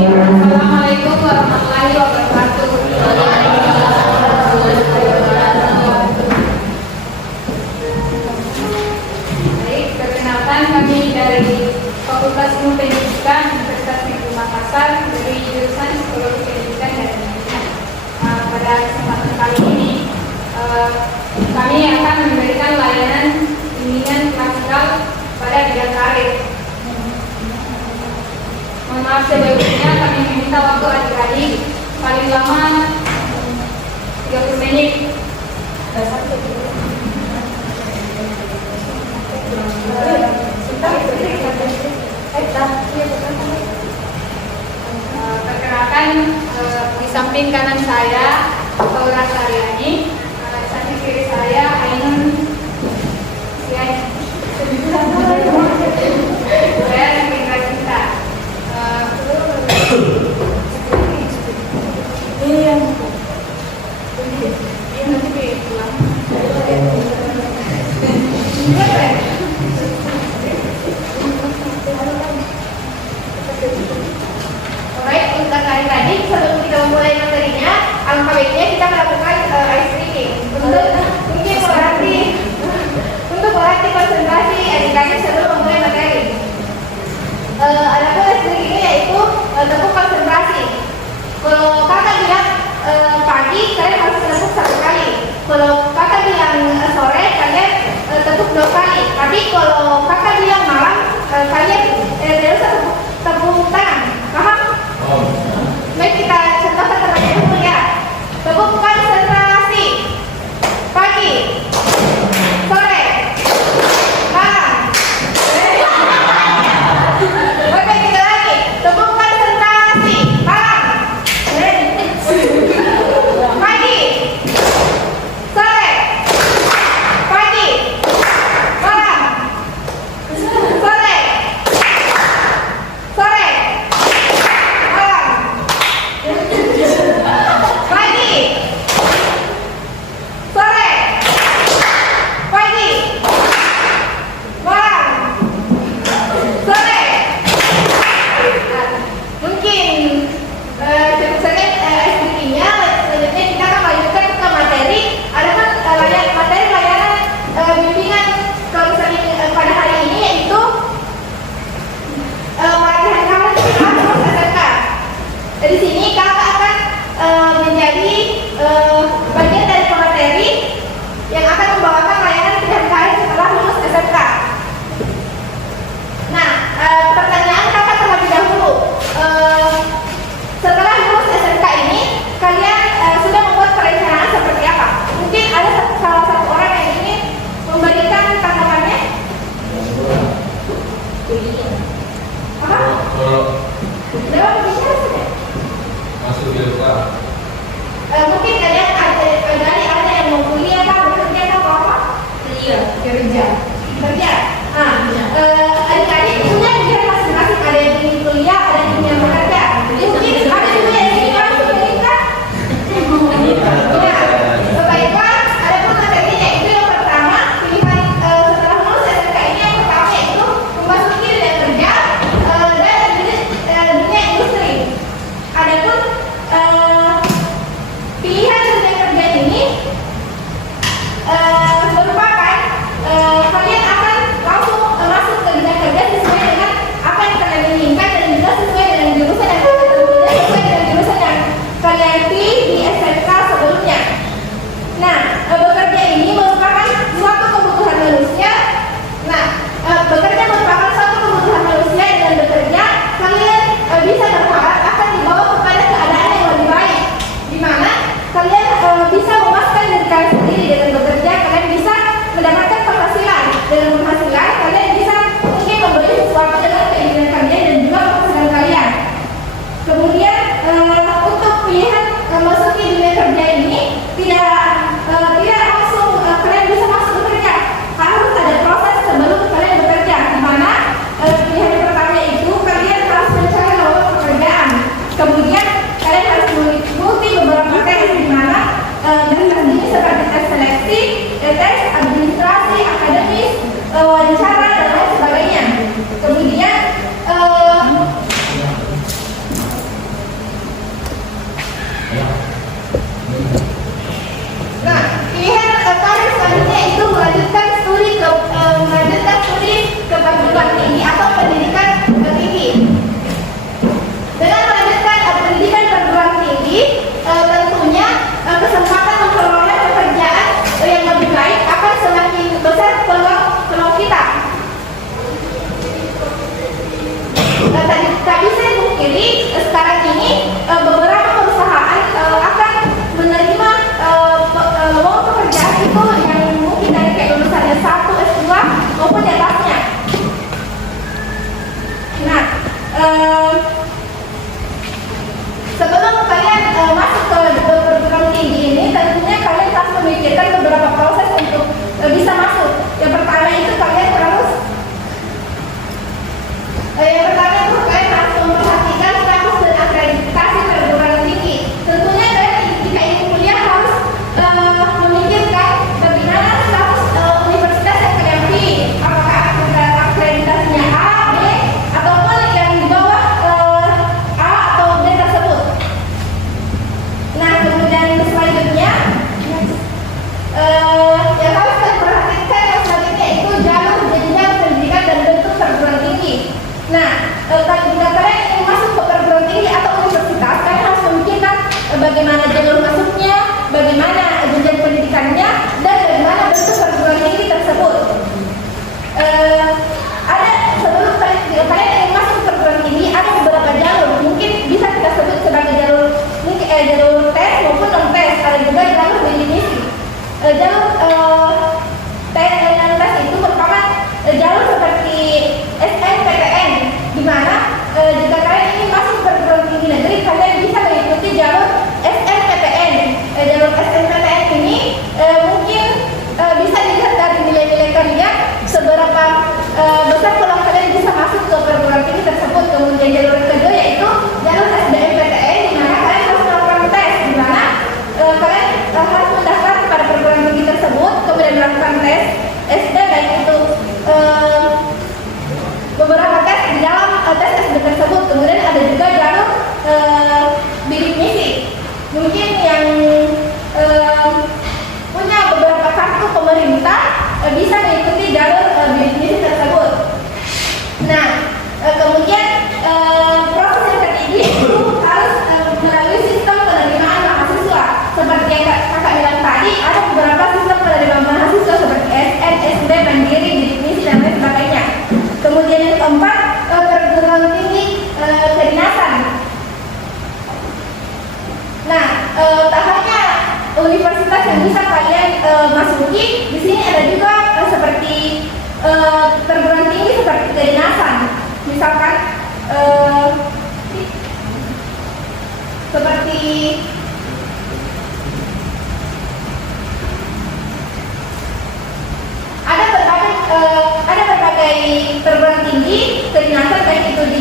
Assalamualaikum warahmatullahi wabarakatuh. Baik, perkenalkan kami dari Fakultas Ilmu Pendidikan Universitas Negeri Makassar dari jurusan Psikologi Pendidikan dan Pendidikan. Pada kesempatan kali ini kami akan memberikan layanan bimbingan klasikal pada bidang karir. Mohon maaf sebelumnya kami meminta waktu adik-adik paling lama 30 menit. Perkenalkan, di samping kanan saya Laura Saryani, di samping kiri saya Ainun Siani. Saya Indra Cinta. Baik, untuk adik-adik sebelum kita memulai materinya, alangkah baiknya kita melakukan ice breaking untuk melatih konsentrasi adik-adik sebelum memulai materi. Adapun ice breaking yaitu tepuk konsentrasi. Kalau kakak bilang pagi, kalian harus tepuk 1 kali. Kalau kakak bilang sore, kalian tepuk 2 kali. Tapi kalau kakak bilang malam, kalian harus tepuk tangan. Paham? Baik, kita contohkan terlebih dahulu ya. Tepuk konsentrasi. Pagi, sore, malam. Oke, kita lagi. Tepuk konsentrasi. Malam. Pagi, sore, pagi, malam. tadi saya mungkiri sekarang ini beberapa perusahaan akan menerima lowongan pekerjaan itu yang mungkin dari kayak lulusannya 1, S2 maupun di atasnya. Nah, sebelum kalian masuk ke perguruan tinggi ini, tentunya kalian harus memikirkan beberapa proses untuk bisa masuk. Yang pertama itu kalian harus memperhatikan status dan akreditasi perguruan tinggi. Tentunya kalian jika ingin kuliah harus memikirkan bagaimana status universitas yang kalian pilih. Apakah akreditasinya A, B, ataupun yang di bawah A atau B tersebut. Nah, kemudian selanjutnya yang harus kalian perhatikan yang selanjutnya itu jalur jenjang pendidikan dan bentuk perguruan tinggi. Nah, jika kalian ingin masuk ke perguruan tinggi atau universitas, kalian harus memikirkan bagaimana jalur masuknya, bagaimana jenjang pendidikannya, dan bagaimana bentuk perguruan tinggi tersebut. Sebelum kalian ingin masuk ke perguruan tinggi, ada beberapa jalur. Mungkin bisa kita sebut sebagai jalur tes maupun non tes. Ada juga jalur bidik misi. Jalur tes itu merupakan jalur seperti SNPTN, di mana jika kalian ingin masuk ke perguruan tinggi negeri, kalian bisa mengikuti jalur SNPTN. Jalur SNPTN ini mungkin bisa dilihat dari nilai-nilai kalian seberapa besar peluang kalian bisa masuk ke perguruan tinggi tersebut. Kemudian jalur kedua yaitu jalur SBMPTN, di mana kalian harus melakukan tes, di mana kalian harus mendaftar pada perguruan tinggi tersebut, kemudian melakukan tes SD, baik itu beberapa tes di dalam tes SD tersebut. Kemudian ada juga jalur bidik misi. Mungkin yang punya beberapa kartu pemerintah bisa mengikuti jalur bidik misi tersebut. Nah, kemudian proses yang ketiga itu harus melalui sistem penerimaan mahasiswa. Seperti yang kakak bilang tadi, ada beberapa sistem penerimaan mahasiswa seperti SN, SB, Mandiri, bidik misi, dan lain sebagainya. Kemudian yang keempat, perguruan tinggi kedinasan. Nah, tak hanya universitas yang bisa kalian masuki, di sini ada juga seperti perguruan tinggi seperti kedinasan. Misalkan seperti ada berbagai perguruan tinggi kedinasan, baik itu di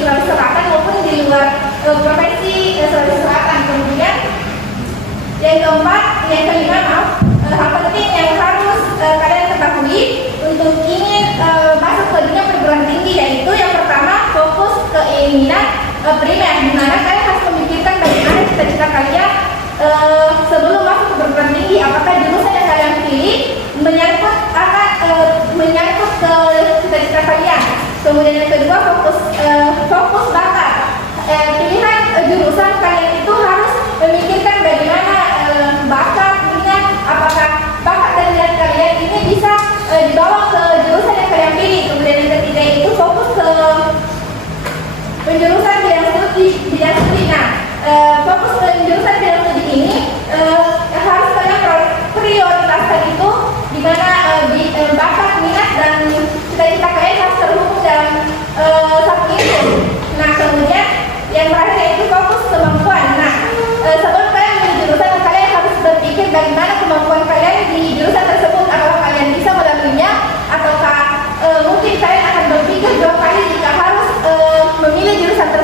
Sulawesi Selatan maupun di luar provinsi Sulawesi Selatan. Kemudian yang kelima, hal penting yang harus kalian ketahui untuk ingin masuk ke dunia perguruan tinggi, yaitu yang pertama fokus ke keinginan primer, di mana kalian harus memikirkan bagaimana cita-cita kalian sebelum masuk ke perguruan tinggi. Apakah jurusan yang kalian pilih menyangkut ke cita-cita kalian. Kemudian yang kedua fokus bakat. Pilihan jurusan kalian itu harus memikirkan bagaimana bakat, minat, apakah bakat dan minat kalian ini bisa dibawa ke jurusan yang kalian pilih. Kemudian yang ketiga itu fokus ke penjurusan bidang studi. Nah, fokus ke jurusan bidang studi ini harus kalian prioritaskan itu, di mana bakat, minat, dan cita-cita kalian harus terhubung dalam satu itu. Nah, kemudian yang terakhir yaitu fokus kemampuan. Nah, sebelum kalian memilih jurusan, kalian harus berpikir bagaimana kemampuan kalian di jurusan tersebut. Apakah kalian bisa melaluinya, ataukah mungkin kalian akan berpikir dua kali jika harus memilih jurusan tersebut.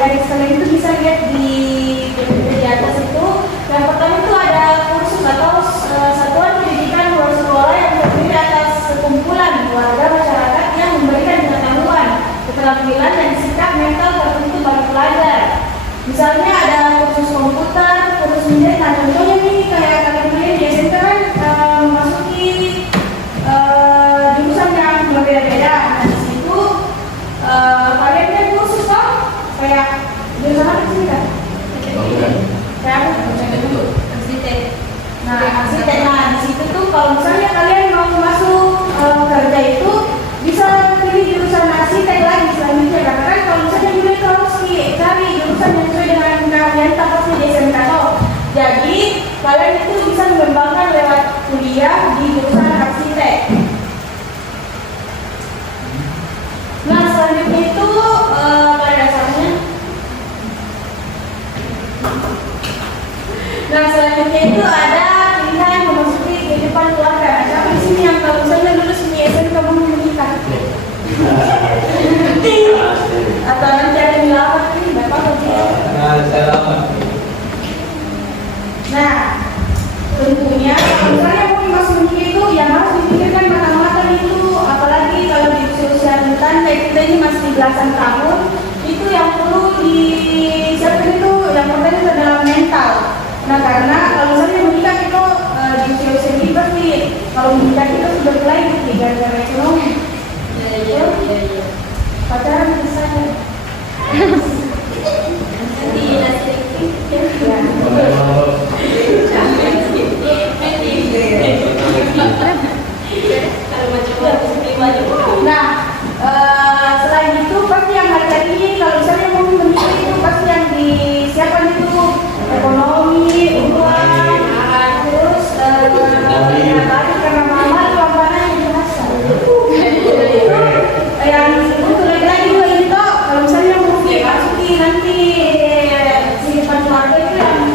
adik-adik sekalian itu bisa lihat di atas itu. Yang pertama itu ada kursus atau satuan pendidikan luar sekolah yang terdiri atas sekumpulan warga masyarakat yang memberikan pengetahuan, keterampilan dan sikap mental tertentu bagi pelajar. Misalnya ada kursus komputer, kursus menjahit. Nah contohnya nih kayak kalian di SMK kan memasuki jurusan yang berbeda-beda. Nah di situ kalian kan kursus kan kayak jurusan apa sih kan? Kayak arsitek. Nah arsitek. Nah di situ tuh kalau misalnya kalian mau masuk kerja itu bisa pilih jurusan arsitek lagi selanjutnya. Karena kan kalau misalnya dulu itu harus cari jurusan yang sesuai dengan kalian tapasnya di SMK toh. Jadi kalian itu bisa mengembangkan lewat kuliah di jurusan arsitek. Nah selanjutnya itu pada dasarnya. Nah selanjutnya itu ada pilihan memasuki kehidupan keluarga. Siapa di sini yang kalau misalnya lulus di SMK kamu menikah? Atau nanti ada dilawat nih, bapak atau tidak? Nah, tentunya kalau misalnya mau masuk menikah itu yang harus dipikirkan matang-matang itu, apalagi kalau di usia rentan kayak kita ini masih belasan tahun, itu yang perlu disiapkan itu yang pertama itu adalah mental. Nah karena kalau misalnya menikah itu di usia ini pasti kalau menikah itu sudah mulai gara-gara ekonomi. Iya. Pacaran bisa ya. Nah, selain itu pasti yang hari ini kalau misalnya mau menikah itu pasti yang disiapkan itu ekonomi, uang, terus karena mama lampanan yang biasa. Yang untuk lagi dua itu kalau misalnya mau masuki nanti kehidupan keluarga itu yang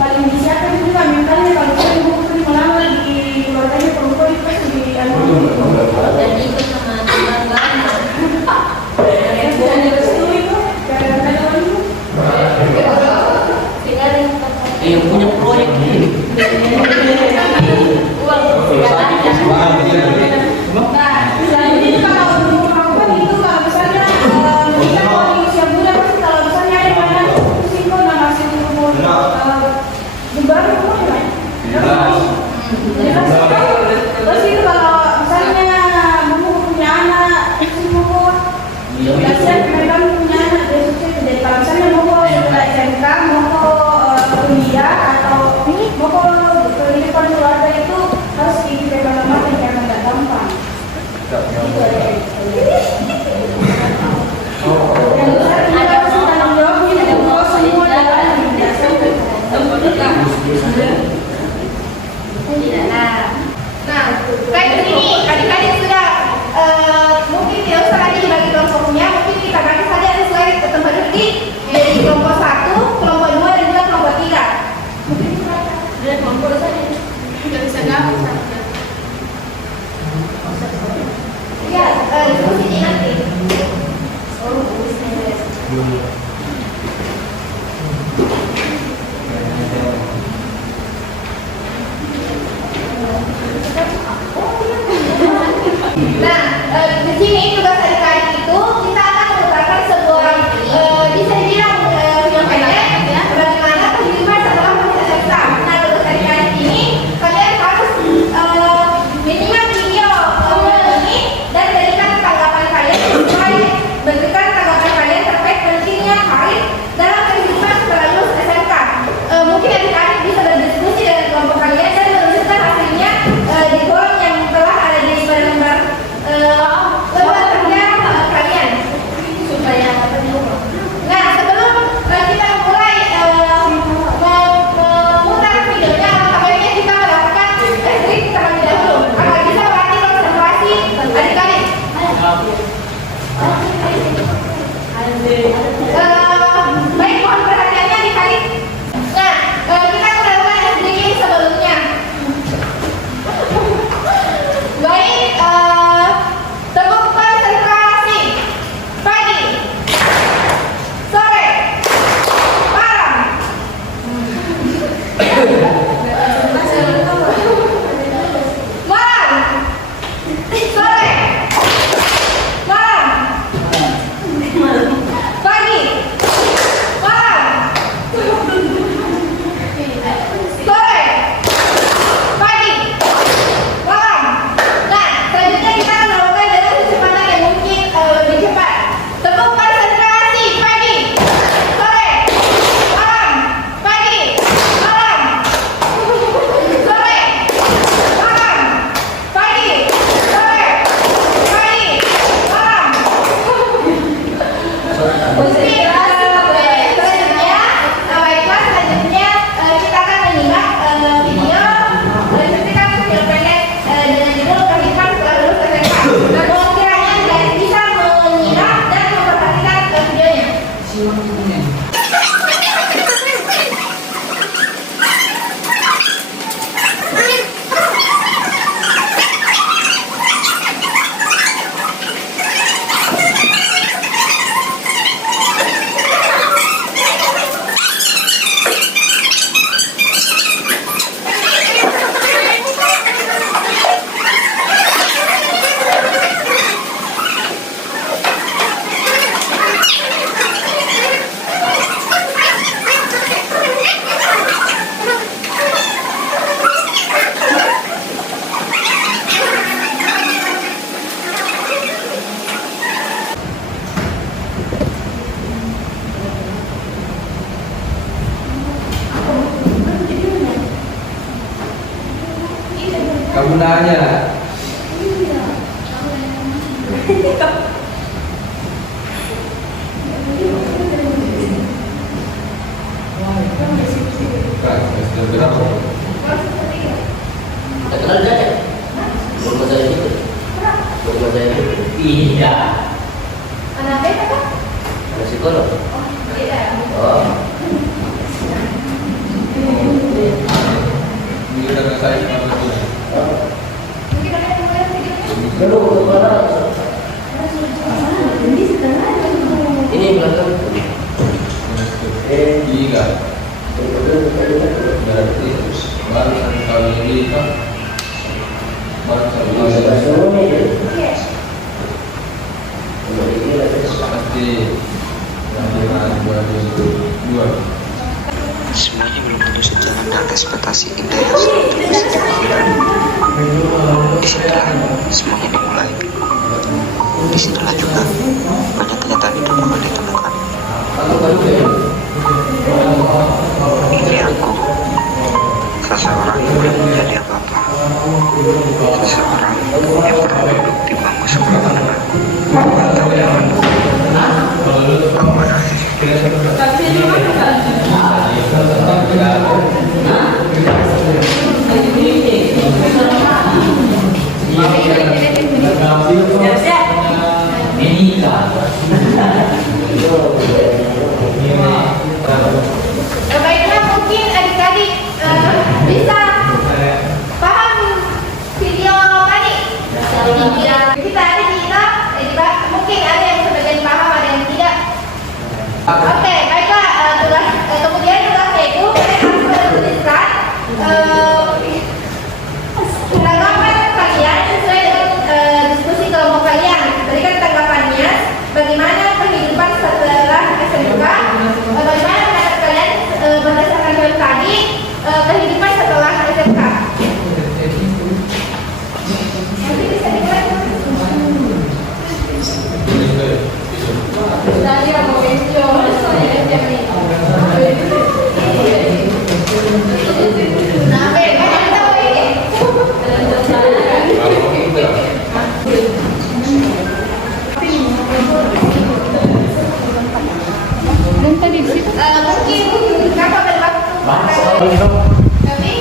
paling disiapkan juga mentalnya kalau misalnya mau melamar di keluarganya perempuan itu pasti di dan itu sama yang punya proyek ini. Nah, selanjutnya kalau untuk perempuan itu kalau misalnya kita mau di usia muda pasti kalau misalnya ada yang mana pusing kok nggak masih umur jembar umur ya? Terus itu kalau misalnya mau punya anak pusing umur, kasihan mereka punya anak dia sukses. Jadi kalau misalnya mau SMK mau kuliah atau mau kehidupan keluarga itu harus dipikirkan matang karena nggak gampang. Yang besar ada tanggung jawabnya dan bawa semua dalam Nah, kayak begini, adik-adik sudah mungkin tidak usah lagi dibagi kelompoknya, mungkin kita bagi saja sesuai tempat duduk dari kelompok 1, kelompok 2 dan juga kelompok 3. Mungkin ada kelompok saja, tidak bisa gabung saja. Ya, gunanya. Kan, semester berapa? Tak kenal dia kan? Belum masa itu. Belum masa itu. Iya. Anak beta kan? Ada psikolog. Oh, iya. Oh. Ini udah selesai semester ini. Mungkin ada yang mulai videonya. Belum kemana? Ini belakang. Semester 3. Berarti baru 1 tahun lebih kan? Baru 1 tahun lebih. Iya. Pasti yang 2002. Semuanya belum tentu sejalan dengan ekspektasi indah yang selalu terbesit di pikiran. Disinilah semuanya dimulai. Disinilah juga banyak kenyataan hidup yang ditemukan. Ini aku, seseorang yang belum menjadi apa-apa, seseorang yang pernah duduk di bangku sekolah menengah, tapi yang kemana sih? Baiklah, mungkin adik-adik bisa paham video tadi. Kita ada kita, mungkin ada yang sebagian paham, ada yang tidak. Oke, baiklah. Kemudian setelah itu saya harus menuliskan tanggapan kalian sesuai dengan diskusi kelompok kalian. Berikan tanggapannya. Bagaimana kehidupan setelah SMK? Bagaimana pendapat kalian berdasarkan film tadi? Kehidupan setelah SMK. Nanti bisa dimulai. Tadi aku mention soalnya jam ini. Nah, baik, banyak tahu ini. Dan tadi di situ Mungkin kakak berwaktu. Kami